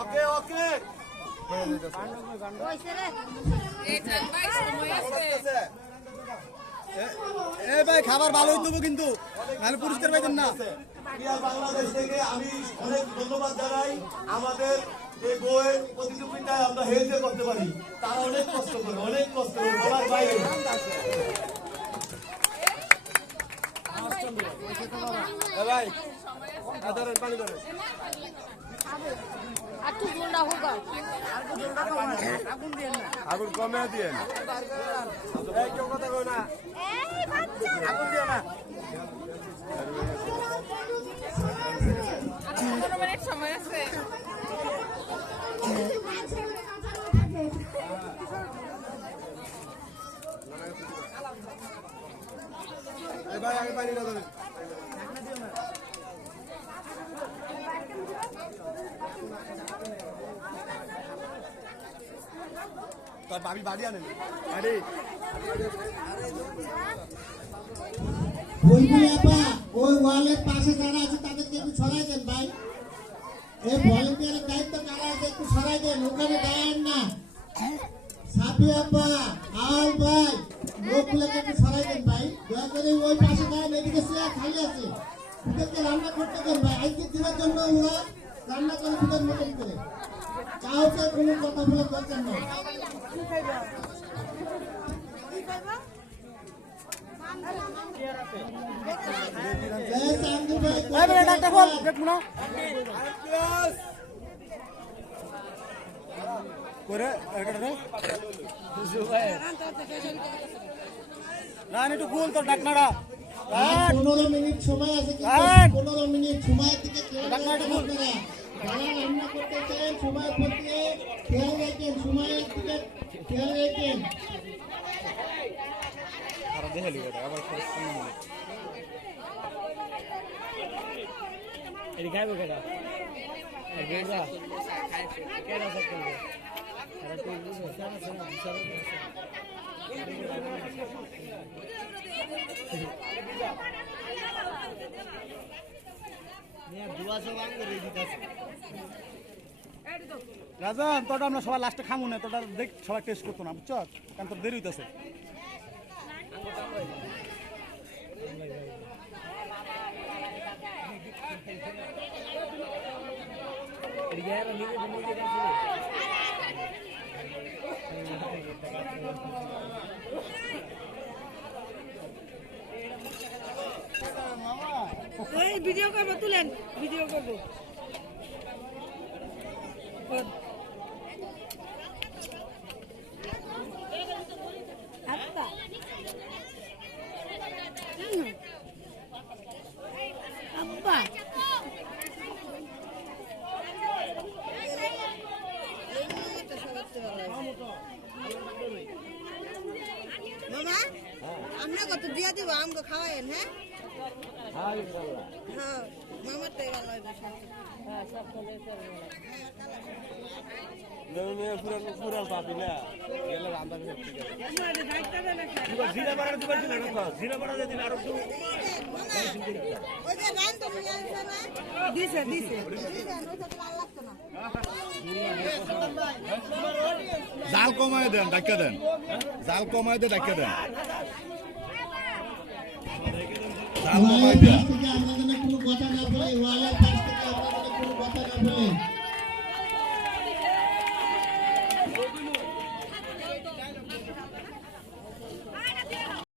ওকে ওকে ভাই খাবার ভালো হইতে কিন্তু নাহলে পুরস্কার পাইতেন না। বাংলাদেশ থেকে আমি অনেক ধন্যবাদ জানাই। আমাদের যে বইয়ের প্রতিযোগিতায় আমরা হেলতে করতে পারি, তারা অনেক কষ্ট করে বলার বাইরে। ভাই পানি ধরেন আগুন কমে দিয়ে কেউ কথা কই না আগুন দিয়ে না সময় আছে ভাই আগে পানি না ধরেন তোর ভাবি বাড়ি আনেন বাড়ি ওই ওয়ালের পাশে যারা আছে তাদেরকে একটু সরাই দেন ভাই। এই ভলেন্টিয়ারের দায়িত্ব কারা আছে একটু সরাই দেন, ওখানে দাঁড়ান না। সাফি আপা আল ভাই লোকগুলোকে একটু সরাই দেন ভাই, দয়া করে ওই পাশে দাঁড়ান। এদিকে চেয়ার খালি আছে, ওদেরকে রান্না করতে দেন ভাই। আজকের দিনের জন্য ওরা রান্না করে ওদের মতন করে, কাউকে কোনো কথা বলার দরকার নেই। একটু ভুল তো ডাকনাড়া 15 মিনিট সময় আছে, 15 মিনিট সময় থেকে রান্না করতে চান সময় প্রতি খেয়াল রাখেন, সময়ের দিকে খেয়াল রাখেন। রাজন তোটা আমরা সবাই লাস্টে খামু না, তোটা দেখ সবাই টেস্ট করতো না বুঝছো, কারণ তোর দেরি হইতেছে। ভিডিও করবো, তুলেন ভিডিও করবো। আচ্ছা আব্বা মামা আমরা কত দিয়া দিব আমগো খাওয়ায়েন। হ্যাঁ হ্যাঁ মামার তো ভালো হবে। পুরান পাবি না গেলে রান্না জিরা বাড়া দিবার দিন জিরা বাড়া দিন আরো জাল কমায় দেন, ডাক্কা দেন, জাল কমায় দেন, ডাক্কা দেন, জাল কমায় দেন। আমরা যেন কোনো কথা না বলি, ওয়ালের পাশ থেকে আমরা যেন কোনো কথা না বলি।